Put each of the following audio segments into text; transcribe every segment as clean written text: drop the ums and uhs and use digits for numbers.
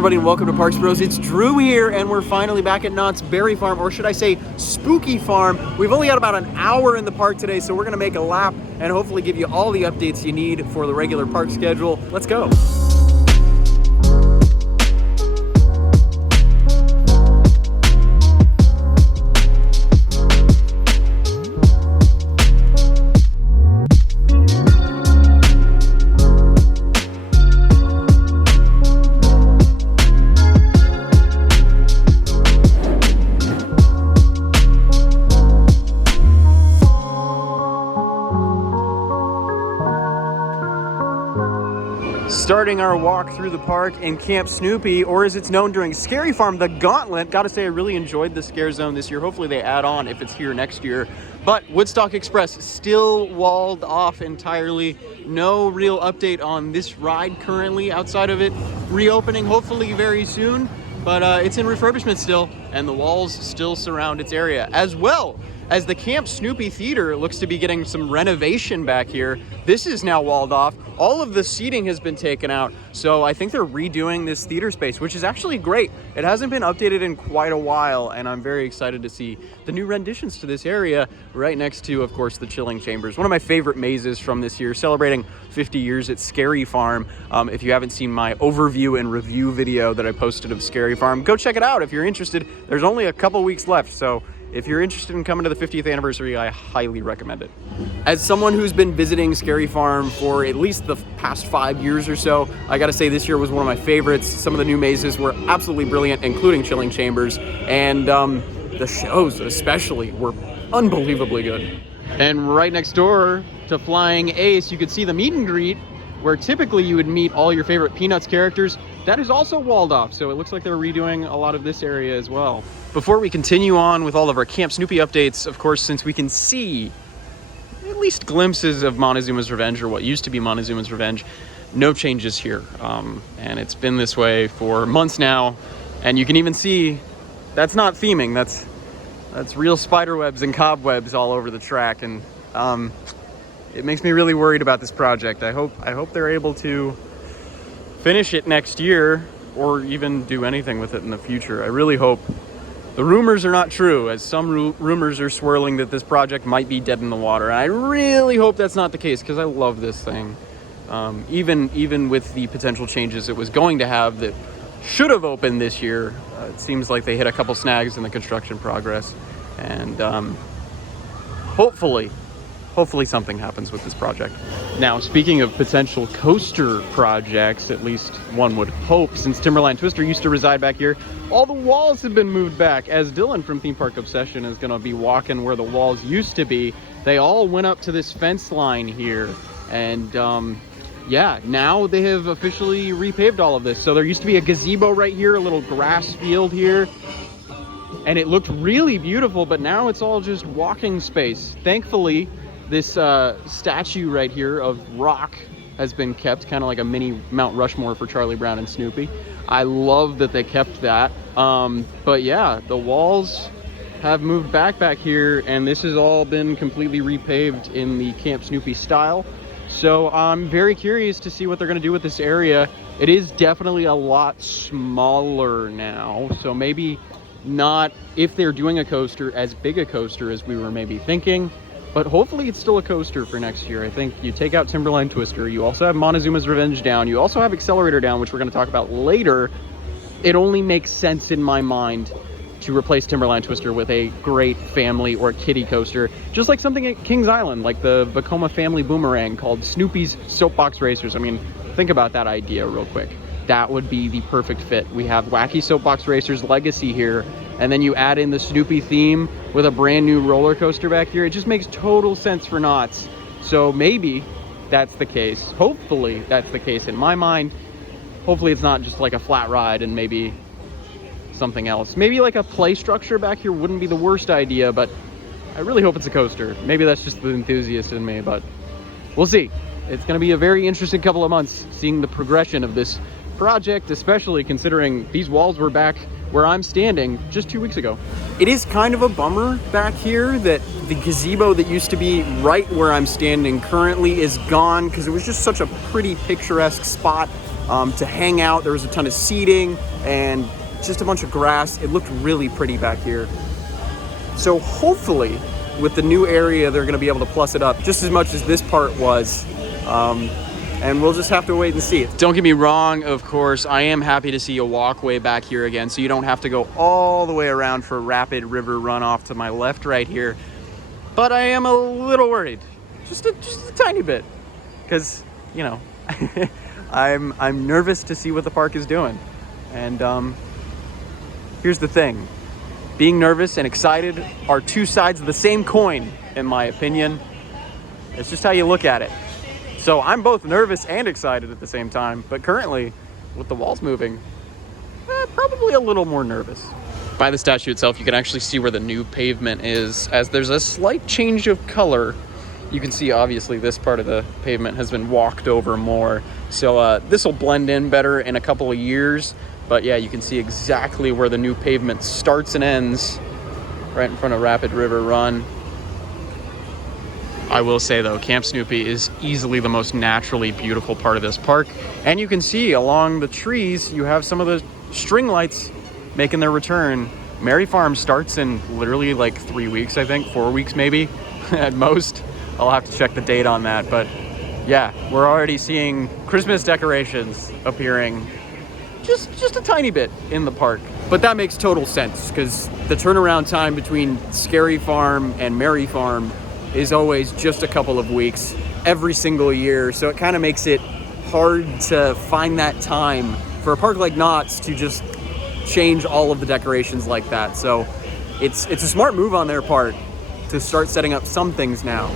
everybody, and welcome to Parks Bros. It's Drew here, and we're finally back at Knott's Berry Farm, or should I say Spooky Farm. We've only got about an hour in the park today, so we're gonna make a lap and hopefully give you all the updates you need for the regular park schedule. Let's go. Starting our walk through the park in Camp Snoopy, or as it's known during Scary Farm, the Gauntlet. Gotta say, I really enjoyed the Scare Zone this year. Hopefully they add on if it's here next year. But Woodstock Express still walled off entirely. No real update on this ride currently outside of it reopening hopefully very soon. But it's in refurbishment still, and the walls still surround its area, as well as the Camp Snoopy Theater looks to be getting some renovation back here. This is now walled off. All of the seating has been taken out, so I think they're redoing this theater space, which is actually great. It hasn't been updated in quite a while, and I'm very excited to see the new renditions to this area right next to, of course, the Chilling Chambers. One of my favorite mazes from this year, celebrating 50 years at Scary Farm. If you haven't seen my overview and review video that I posted of Scary Farm, go check it out if you're interested. There's only a couple weeks left, so if you're interested in coming to the 50th anniversary, I highly recommend it. As someone who's been visiting Scary Farm for at least the past 5 years or so, I gotta say this year was one of my favorites. Some of the new mazes were absolutely brilliant, including Chilling Chambers, and the shows especially were unbelievably good. And right next door to Flying Ace, you could see the meet and greet, where typically you would meet all your favorite Peanuts characters. That is also walled off, so it looks like they're redoing a lot of this area as well. Before we continue on with all of our Camp Snoopy updates, of course, since we can see at least glimpses of Montezooma's Revenge, or what used to be Montezuma's Revenge, no changes here. And it's been this way for months now, and you can even see that's not theming, that's real spider webs and cobwebs all over the track, and it makes me really worried about this project. I hope they're able to finish it next year, or even do anything with it in the future. I really hope the rumors are not true, as some rumors are swirling that this project might be dead in the water. And I really hope that's not the case, because I love this thing. Even with the potential changes it was going to have that should have opened this year, it seems like they hit a couple snags in the construction progress. And hopefully something happens with this project. Now, speaking of potential coaster projects, at least one would hope, since Timberline Twister used to reside back here, all the walls have been moved back. As Dylan from Theme Park Obsession is gonna be walking where the walls used to be, they all went up to this fence line here. And yeah, now they have officially repaved all of this. So there used to be a gazebo right here, a little grass field here, and it looked really beautiful, but now it's all just walking space. Thankfully, this statue right here of Rock has been kept, kind of like a mini Mount Rushmore for Charlie Brown and Snoopy. I love that they kept that. But yeah, the walls have moved back here, and this has all been completely repaved in the Camp Snoopy style. So I'm very curious to see what they're gonna do with this area. It is definitely a lot smaller now, so maybe not, if they're doing a coaster, as big a coaster as we were maybe thinking. But hopefully it's still a coaster for next year. I think you take out Timberline Twister, you also have Montezuma's Revenge down, you also have Xcelerator down, which we're gonna talk about later. It only makes sense in my mind to replace Timberline Twister with a great family or kiddie coaster, just like something at Kings Island, like the Vekoma Family Boomerang called Snoopy's Soapbox Racers. I mean, think about that idea real quick. That would be the perfect fit. We have Wacky Soapbox Racers Legacy here, and then you add in the Snoopy theme with a brand new roller coaster back here. It just makes total sense for Knott's. So maybe that's the case. Hopefully that's the case in my mind. Hopefully it's not just like a flat ride and maybe something else. Maybe like a play structure back here wouldn't be the worst idea, but I really hope it's a coaster. Maybe that's just the enthusiast in me, but we'll see. It's gonna be a very interesting couple of months seeing the progression of this project, especially considering these walls were back where I'm standing just 2 weeks ago. It is kind of a bummer back here that the gazebo that used to be right where I'm standing currently is gone, because it was just such a pretty picturesque spot. to hang out. There was a ton of seating and just a bunch of grass. It looked really pretty back here. So hopefully with the new area, they're going to be able to plus it up just as much as this part was. And we'll just have to wait and see. Don't get me wrong, of course, I am happy to see a walkway back here again, so you don't have to go all the way around for rapid river runoff to my left right here. But I am a little worried, just a tiny bit, because, you know, I'm nervous to see what the park is doing. And here's the thing. Being nervous and excited are two sides of the same coin, in my opinion. It's just how you look at it. So I'm both nervous and excited at the same time, but currently, with the walls moving, probably a little more nervous. By the statue itself, you can actually see where the new pavement is, as there's a slight change of color. You can see, obviously, this part of the pavement has been walked over more. So this will blend in better in a couple of years. But yeah, you can see exactly where the new pavement starts and ends, right in front of Rapid River Run. I will say though, Camp Snoopy is easily the most naturally beautiful part of this park. And you can see along the trees, you have some of the string lights making their return. Merry Farm starts in literally like 3 weeks, I think, 4 weeks maybe at most. I'll have to check the date on that. But yeah, we're already seeing Christmas decorations appearing just a tiny bit in the park. But that makes total sense because the turnaround time between Scary Farm and Merry Farm is always just a couple of weeks every single year. So it kind of makes it hard to find that time for a park like Knott's to just change all of the decorations like that. So it's a smart move on their part to start setting up some things now.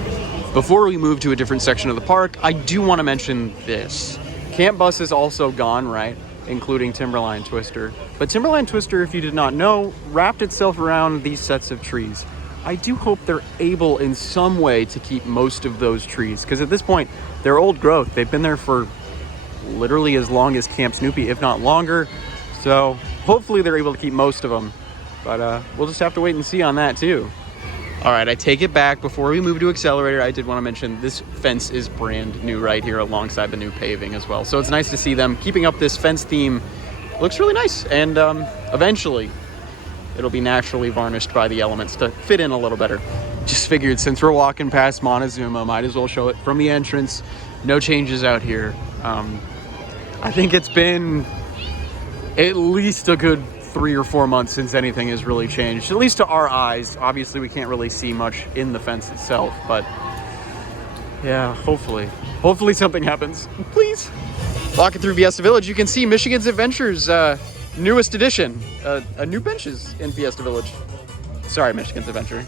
Before we move to a different section of the park, I do want to mention this. Camp Bus is also gone, right? Including Timberline Twister. But Timberline Twister, if you did not know, wrapped itself around these sets of trees. I do hope they're able in some way to keep most of those trees, because at this point, they're old growth. They've been there for literally as long as Camp Snoopy, if not longer. So hopefully they're able to keep most of them. But we'll just have to wait and see on that too. All right, I take it back. Before we move to Xcelerator, I did want to mention this fence is brand new right here alongside the new paving as well. So it's nice to see them keeping up this fence theme. Looks really nice. And eventually, it'll be naturally varnished by the elements to fit in a little better. Just figured since we're walking past Montezooma, might as well show it from the entrance. No changes out here. I think it's been at least a good 3 or 4 months since anything has really changed, at least to our eyes. Obviously, we can't really see much in the fence itself, but yeah, hopefully something happens. Please. Walking through Fiesta Village, you can see Michigan's Adventures newest edition, a new benches in Fiesta Village. Sorry, Michigan's Adventure.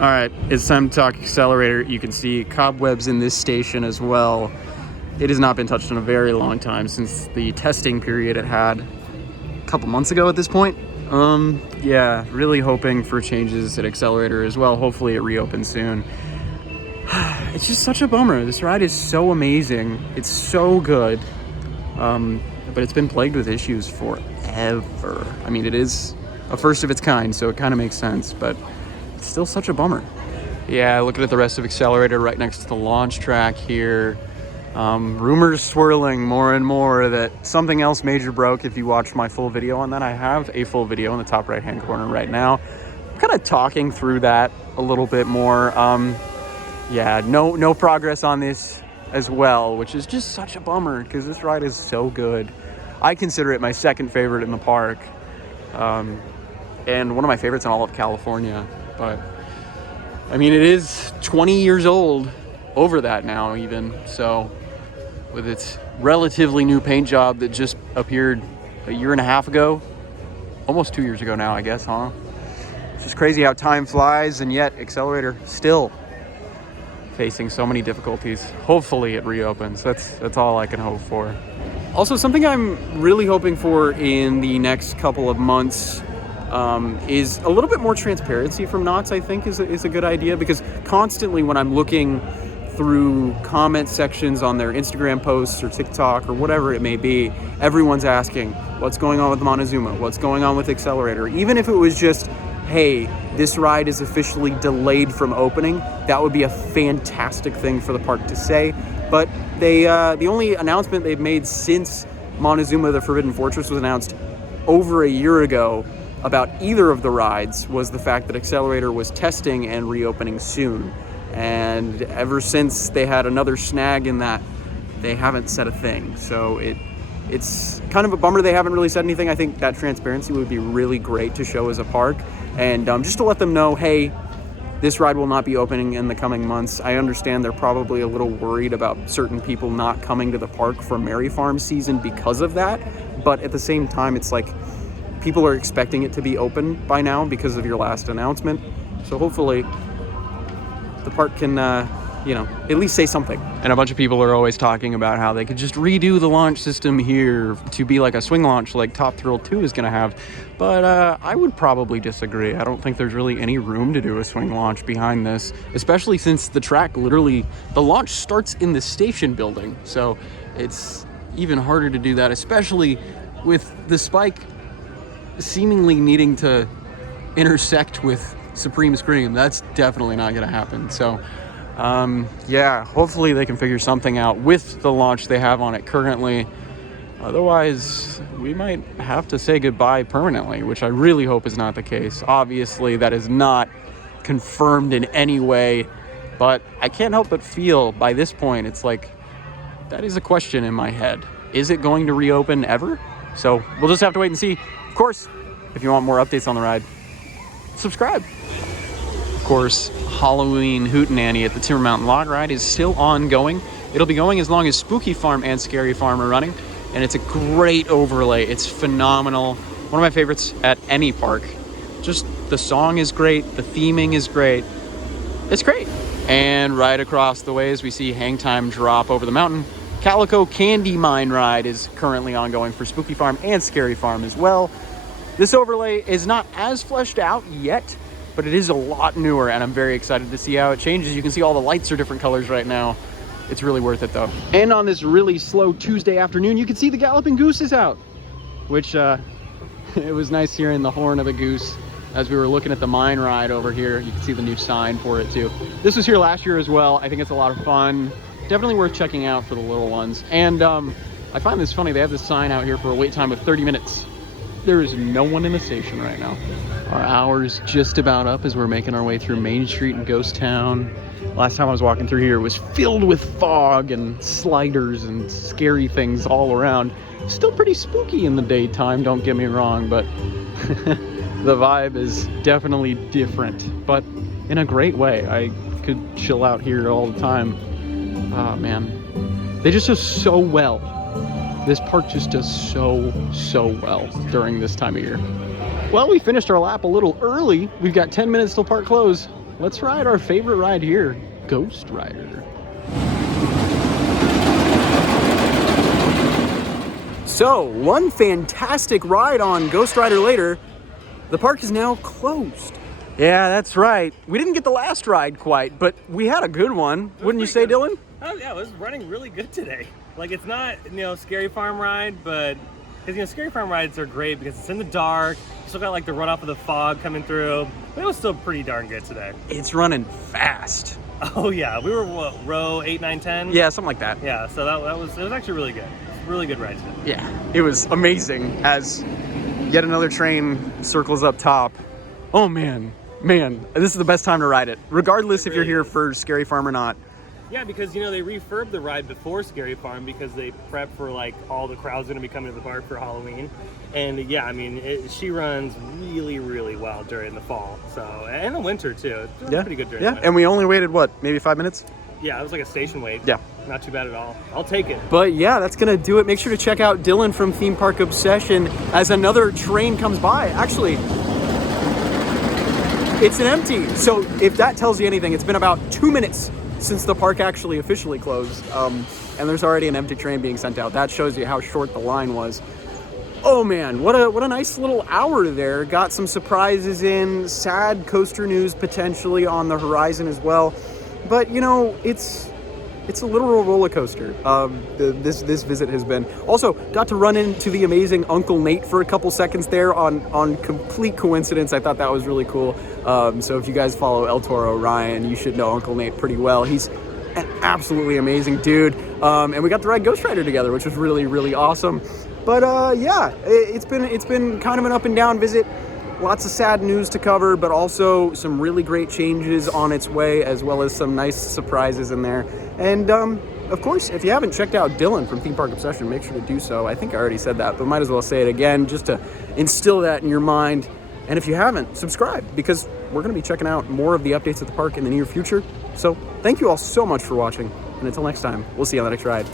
All right, it's time to talk Xcelerator. You can see cobwebs in this station as well. It has not been touched in a very long time since the testing period it had a couple months ago at this point. Yeah, really hoping for changes at Xcelerator as well. Hopefully it reopens soon. It's just such a bummer. This ride is so amazing. It's so good. But it's been plagued with issues forever. I mean, it is a first of its kind, so it kind of makes sense, but it's still such a bummer. Yeah, looking at the rest of Xcelerator right next to the launch track here. Rumors swirling more and more that something else major broke. If you watch my full video on that, I have a full video in the top right hand corner right now. I'm kind of talking through that a little bit more. Yeah, no progress on this as well, which is just such a bummer because this ride is so good. I consider it my second favorite in the park, and one of my favorites in all of California. But I mean, it is 20 years old, over that now even, so with its relatively new paint job that just appeared a year and a half ago, almost 2 years ago now, I guess, huh? It's just crazy how time flies, and yet Xcelerator still facing so many difficulties. Hopefully it reopens. That's all I can hope for. Also, something I'm really hoping for in the next couple of months is a little bit more transparency from Knott's. I think is a good idea, because constantly when I'm looking through comment sections on their Instagram posts or TikTok or whatever it may be, everyone's asking what's going on with Montezooma, what's going on with Xcelerator. Even if it was just, hey, this ride is officially delayed from opening, that would be a fantastic thing for the park to say. But they, the only announcement they've made since Montezooma, the Forbidden Fortress, was announced over a year ago about either of the rides was the fact that Xcelerator was testing and reopening soon. And ever since they had another snag in that, they haven't said a thing. So it's kind of a bummer they haven't really said anything. I think that transparency would be really great to show as a park. And just to let them know, hey, this ride will not be opening in the coming months. I understand they're probably a little worried about certain people not coming to the park for Merry Farm season because of that. But at the same time, it's like people are expecting it to be open by now because of your last announcement. So hopefully the park can, at least say something. And a bunch of people are always talking about how they could just redo the launch system here to be like a swing launch like Top Thrill 2 is going to have. But I would probably disagree. I don't think there's really any room to do a swing launch behind this, especially since the track the launch starts in the station building. So it's even harder to do that, especially with the spike seemingly needing to intersect with Supreme Scream. That's definitely not going to happen. So yeah, hopefully they can figure something out with the launch they have on it currently. Otherwise, we might have to say goodbye permanently, which I really hope is not the case. Obviously, that is not confirmed in any way, but I can't help but feel by this point, it's like, that is a question in my head. Is it going to reopen ever? So we'll just have to wait and see. Of course, if you want more updates on the ride, subscribe. Of course, Halloween Hootenanny at the Timber Mountain Log Ride is still ongoing. It'll be going as long as Spooky Farm and Scary Farm are running, and it's a great overlay. It's phenomenal. One of my favorites at any park. Just the song is great, the theming is great. It's great. And right across the way as we see Hang Time drop over the mountain, Calico Candy Mine Ride is currently ongoing for Spooky Farm and Scary Farm as well. This overlay is not as fleshed out yet, but it is a lot newer, and I'm very excited to see how it changes. You can see all the lights are different colors right now. It's really worth it, though. And on this really slow Tuesday afternoon, you can see the Galloping Goose is out, which it was nice hearing the horn of a goose as we were looking at the mine ride over here. You can see the new sign for it, too. This was here last year as well. I think it's a lot of fun. Definitely worth checking out for the little ones. And I find this funny. They have this sign out here for a wait time of 30 minutes. There is no one in the station right now. Our hour's just about up as we're making our way through Main Street in Ghost Town. Last time I was walking through here, it was filled with fog and sliders and scary things all around. Still pretty spooky in the daytime, don't get me wrong, but the vibe is definitely different, but in a great way. I could chill out here all the time. Oh man, they just do so well. This park just does so well during this time of year. Well, we finished our lap a little early. We've got 10 minutes till park close. Let's ride our favorite ride here, Ghost Rider. So, one fantastic ride on Ghost Rider later, the park is now closed. Yeah, that's right. We didn't get the last ride quite, but we had a good one. Wouldn't you say, Dylan? Oh yeah, it was running really good today. Like, it's not, Scary Farm ride, but, because, Scary Farm rides are great because it's in the dark. You still got, like, the runoff of the fog coming through. But it was still pretty darn good today. It's running fast. Oh, yeah. We were, what, row 8, 9, 10? Yeah, something like that. Yeah, so it was actually really good. It was a really good ride today. Yeah, it was amazing as yet another train circles up top. Oh, man, this is the best time to ride it, regardless if you're here for Scary Farm or not. Yeah, because, they refurbed the ride before Scary Farm because they prep for, like, all the crowds going to be coming to the park for Halloween. And, yeah, I mean, she runs really, really well during the fall. So, and the winter, too. It's pretty good during the winter. And we only waited, what, maybe 5 minutes? Yeah, it was like a station wait. Yeah. Not too bad at all. I'll take it. But, yeah, that's going to do it. Make sure to check out Dylan from Theme Park Obsession as another train comes by. Actually, it's an empty. So, if that tells you anything, it's been about 2 minutes since the park actually officially closed, and there's already an empty train being sent out. That shows you how short the line was. Oh man, what a nice little hour there. Got some surprises in, sad coaster news potentially on the horizon as well. But it's it's a literal roller coaster. This visit has been. Also, got to run into the amazing Uncle Nate for a couple seconds there on complete coincidence. I thought that was really cool. So if you guys follow El Toro Ryan, you should know Uncle Nate pretty well. He's an absolutely amazing dude. And we got to ride Ghost Rider together, which was really, really awesome. But yeah, it's been kind of an up and down visit. Lots of sad news to cover, but also some really great changes on its way, as well as some nice surprises in there. And of course, if you haven't checked out Dylan from Theme Park Obsession, make sure to do so. I think I already said that, but might as well say it again just to instill that in your mind. And if you haven't, subscribe, because we're going to be checking out more of the updates at the park in the near future. So thank you all so much for watching, and until next time, we'll see you on the next ride.